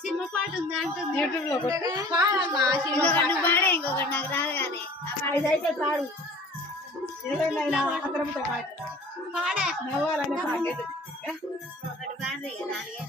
cinema పాట ఉందా అంటుంది యూట్యూబ్ లో పాడే ఇంకొకటి నాకు రాదు కానీ ఇదైతే కాదు ఏదైనా అందరంతో పాట పాడే నవ్వాలని పాట ఒకటి పాడే నాలుగే